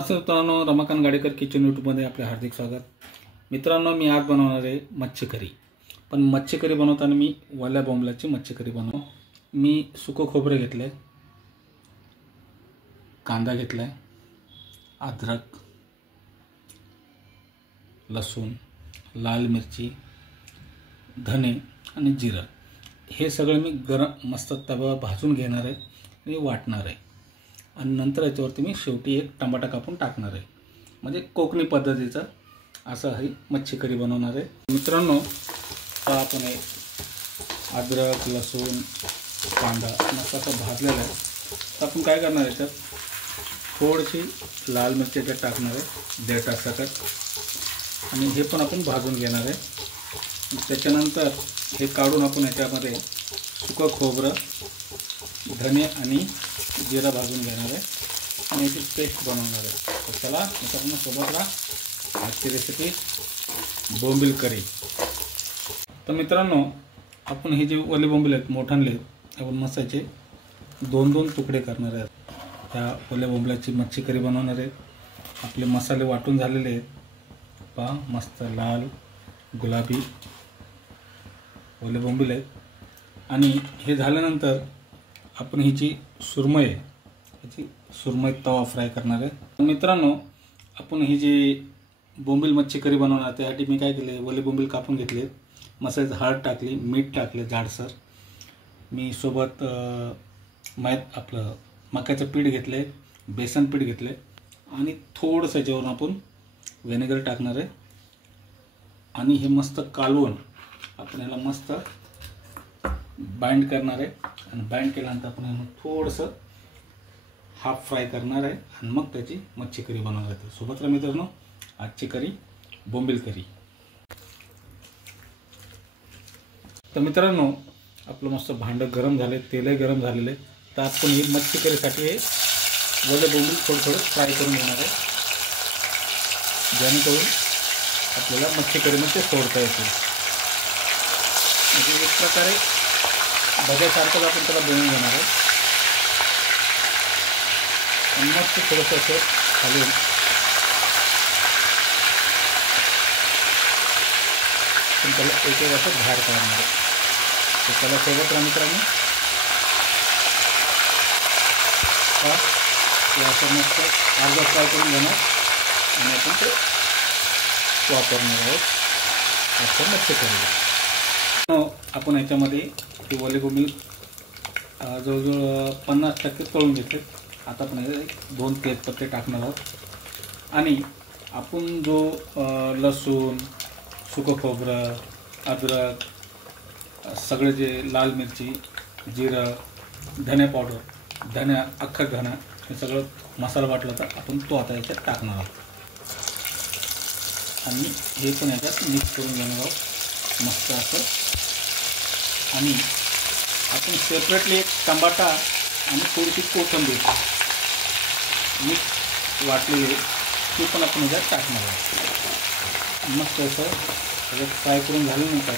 मित्रांनो, रमाकांत गाडेकर किचन यूट्यूबमध्ये आपले हार्दिक स्वागत। मित्रांनो, मी आज बनवणार आहे मच्छी करी। पण मच्छी करी बनवताना मी वाल्या बोंबलाची मच्छी करी बनवतो। मी सुकं खोबरं घेतले, कांदा घेतलाय, अद्रक, लसूण, लाल मिरची, धने आणि जिरं हे सगळं मी गरम मस्त तव्यावर भाजून घेणार आहे आणि वाटणार आहे। आणि नंतर याच्यावरती मी शेवटी एक टमाटा कापून टाकणार आहे। म्हणजे कोकणी पद्धतीचा असं ही मच्छी करी बनवणार आहे। मित्रांनो, आपण हे अद्रक, लसूण, कांदा मस्त असं भाजलेला आहे। तर आपण काय करणार आहे, याच्यात थोडीशी लाल मिरची याच्यात टाकणार आहे, 1.5 टाकत, आणि हे पण आपण भाजून घेणार आहे। त्याच्यानंतर हे काढून आपण याच्यामध्ये सुकं खोबरं, धने आणि जिरा भाजून घेणार आहे आणि याची पेस्ट बनवणार आहे। तर चला मित्रांनो, सोबत राहा। आजची रेसिपी बोंबील करी। तर मित्रांनो, आपण हे जे ओले बोंबील आहेत, मोठाले आहेत, आपण मसाचे 2-2 तुकडे करणार आहेत। त्या ओल्या बोंबलाची मच्छी करी बनवणार आहे। आपले मसाले वाटून झालेले आहेत, पहा मस्त लाल गुलाबी ओले बोंबील आहेत। आणि हे झाल्यानंतर आपण ही जी सुरमई आहे, याची सुरमई तवा फ्राय करणार आहे। मित्रांनो, आपण ही जी बोंबील मच्छी करी बनवणार त्यासाठी मी काय केले, ओले बोंबील कापून घेतले, मसाल्यात हळद टाकली, मीठ टाकले जाडसर, मी सोबत आपलं मक्याचं पीठ घेतले, बेसन पीठ घेतले आणि थोडंसं याच्यावरून आपण व्हिनेगर टाकणार आहे। आणि हे मस्त कालवून आपण याला मस्त बाइंड करणार आहे। आणि बाइंड केल्यानंतर आपण याला थोडंसं हाफ फ्राय करणार आहे आणि मग त्याची मच्छी करी बनवणार आहे। सोबत राहा मित्रांनो, आजची करी बोंबील करी। तर मित्रांनो, आपलं मस्त भांडं गरम झाले, तेलही गरम झालेले। तर आपण ही मच्छी करीसाठी हे ओले बोंबील थोडं फ्राय करून घेणार आहे, जेणेकरून आपल्याला मच्छी करीमध्ये सोडता येतील। म्हणजे एक प्रकारे भज्यासारखंच आपण त्याला बनवून घेणार आहे। आणि मस्त थोडंसं असं खालून पण त्याला एक असं बाहेर काढणार आहे। तर त्याला सोबत राहा मित्रांनो, असं मस्त अर्धा फ्राय करून घेणार आणि आपण ते वापरणार आहोत असं मच्छी करी। आपण याच्यामध्ये ते ओले बोंबील जवळजवळ 50% तळून घेतले। आता आपण 2 तेजपत्ते टाकणार आहोत आणि आपण जो लसूण, सुकं खोबरं, अद्रक, सगळे जे लाल मिरची, जिरं, धने पावडर, धने अख्खा धना हे सगळं मसाला वाटला होता, आपण तो आता याच्यात टाकणार आहोत आणि हे पण याच्यात मिक्स करून घेणार आहोत मस्त असं। आणि आपण सेपरेटली एक टमाटा आणि थोडीशी कोथिंबीर मिक्स वाटलेली ती पण आपण याच्यात टाकणार आहोत। मस्त असं त्याच्यात फ्राय करून झाल्यानंतर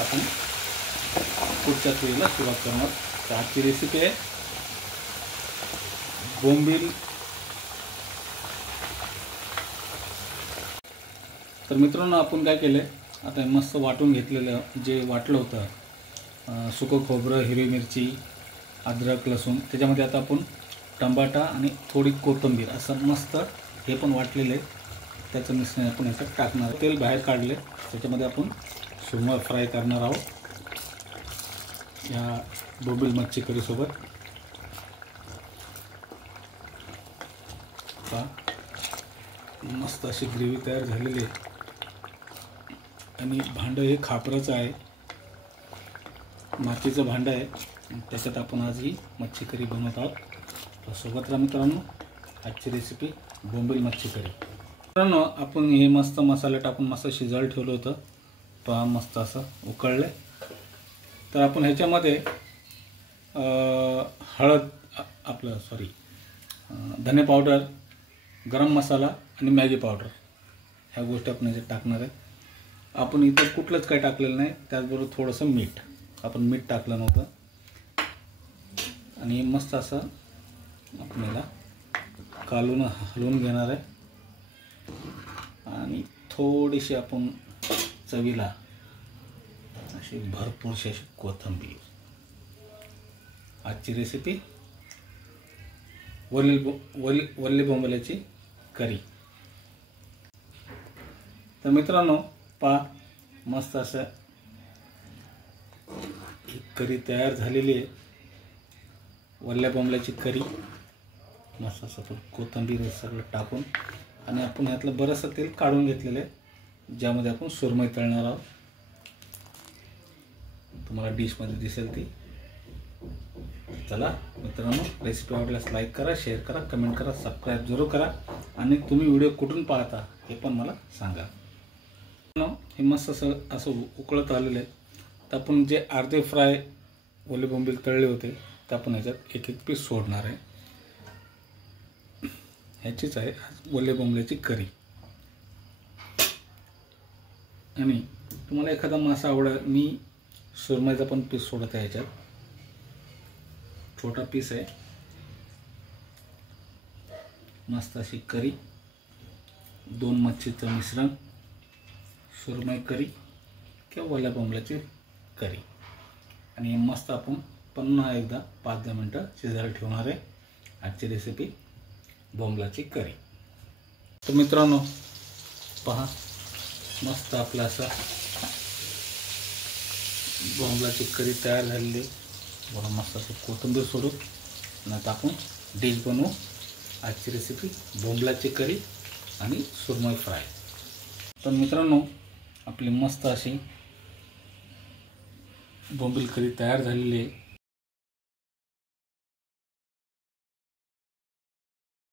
आपण पुढच्या वेळेला सुरुवात करणार। तर आजची रेसिपी आहे बोंबील। तर मित्रांनो, आपण काय केलं, आता मस्त वाटून घेतलेलं जे वाटलं होतं सुकं खोबरं, हिरवी मिरची, अद्रक, लसूण, त्याच्यामध्ये आता आपण टमाटा आणि थोडी कोथिंबीर असं मस्त हे पण वाटलेले त्याचं मिश्रण आपण याच्यात टाकणार। तेल बाहेर काढले, त्याच्यामध्ये आपण सुरमई फ्राय करणार आहोत या बोंबील मच्छी करीसोबत। मस्त अशी ग्रेव्ही तयार झालेली आहे आणि भांडं हे खापराचं आहे, मातीचं भांडं आहे, त्याच्यात आपण आज ही मच्छी करी बनवत आहोत। तर सोबत राहा मित्रांनो, आजची रेसिपी बोंबील मच्छी करी। मित्रांनो, आपण हे मस्त मसाले टाकून मस्त शिजायला ठेवलं होतं, पहा मस्त असं उकळलं। तर आपण ह्याच्यामध्ये हळद आपलं धने पावडर, गरम मसाला आणि मॅगी पावडर ह्या गोष्टी आपण याच्यात टाकणार आहे। आपण इतर कुठलंच काही टाकलेलं नाही, त्याचबरोबर थोडंसं मीठ, आपण मीठ टाकलं नव्हतं। आणि मस्त असं आपण याला कालून हलवून घेणार आहे आणि थोडीशी आपण चवीला अशी भरपूरशी अशी कोथिंबीर. आजची रेसिपी वल्ली बोंबल्याची करी. तर मित्रांनो पहा, मस्त असं ही करी तयार झालेली आहे. वल्ल्या बोंबल्याची करी मस्त असं कोथिंबीर सगळं टाकून आणि आपण ह्यातलं बरंचसं तेल काढून घेतलेलं आहे, ज्यामध्ये आपण सुरमई तळणार आहोत. तुम्हाला डिशमध्ये दिसेल ती. चला मित्रांनो, रेसिपी आवडल्यास लाईक करा, शेअर करा, कमेंट करा, सबस्क्राईब जरूर करा आणि तुम्ही व्हिडिओ कुठून पाहता हे पण मला सांगा. हे मस्त असं उकळत आलेलं आहे. तर आपण जे अर्धे फ्राय ओले बोंबील तळले होते तर आपण ह्याच्यात एक एक पीस सोडणार आहे. ह्याचीच आहे ओले बोंबल्याची करी. आणि तुम्हाला एखादा मासा आवडेल, मी सुरमईचा पण पीस सोडत आहे. ह्याच्यात छोटा पीस आहे. मस्त अशी करी, 2 मच्छीचं मिश्रण, सुरमई करी किंवा ओल्या बोंबल्याची करी. आणि मस्त आपण पुन्हा एकदा 5-10 मिनटं शिजायला ठेवणार आहे. आजची रेसिपी बोंबलाची करी. तर मित्रांनो पहा, मस्त आपला असा बोंबलाची करी तयार झालेली. बरं मस्त असं कोथिंबीर सोडू नंतर आपण डिश बनवू. आजची रेसिपी बोंबलाची करी आणि सुरमई फ्राय. तर मित्रांनो आपली मस्त अशी बोंबील करी तयार झालेली आहे.